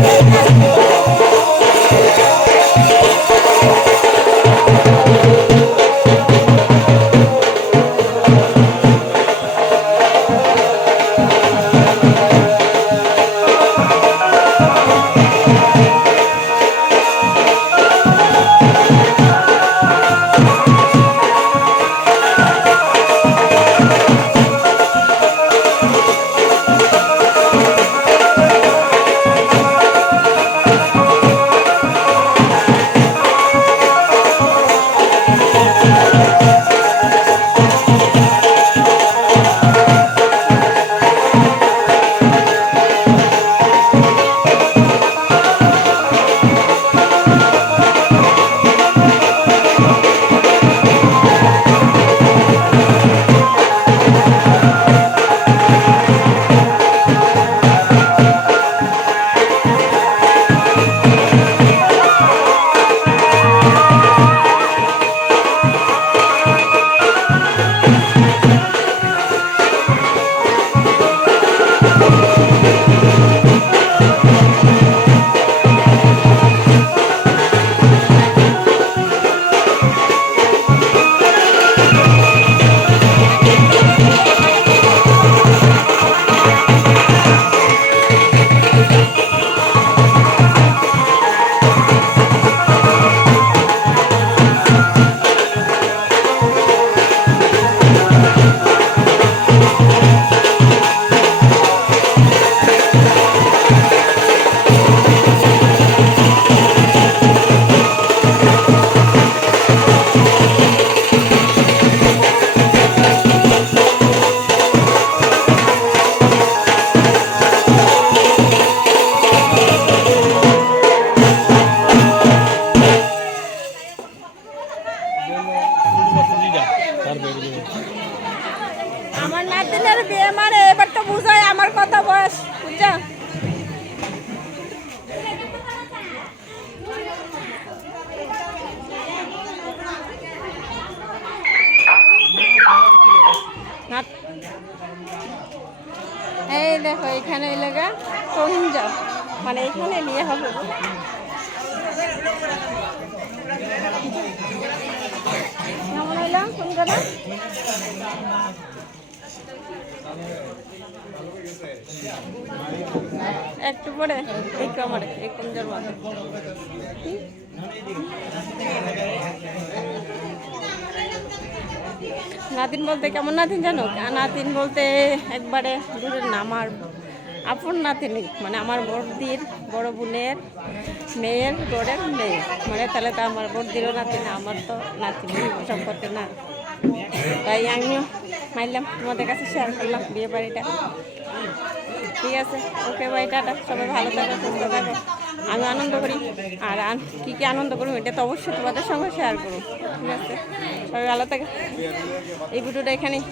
thank আমার নাতিনের বিয়ে মানে এবার তো বুঝাই আমার কত বয়স, বুঝছ? এই দেখো, এখানে এলাকা কুঞ্জ মানে এখানে বিয়ে হবে কেমন একটু পরে, এই কামারে, এই কুঞ্জর মাঝে। নাতিন বলতে, কেমন নাতিন জানো? নাতিন বলতে একবারে দূরের না আমার আপন নাতিনি মানে আমার বড়দির, বড় বোনের মেয়ের বড়ের মেয়ে। মানে তাহলে তো আমার বড়দিরও নাতিন, আমার তো নাতিনি সম্পর্কে না। তাই আমিও মারলাম তোমাদের কাছে শেয়ার করলাম বিয়ে বাড়িটা। ঠিক আছে, ওকে বাই টাটা। সবাই ভালো থাকো, সুস্থ থাকো। আমি আনন্দ করি। আর কী কী আনন্দ করব এটা তো অবশ্যই তোমাদের সঙ্গে শেয়ার করুন ঠিক আছে, সবাই ভালো থাকে। এই ভিডিওটা এখানেই।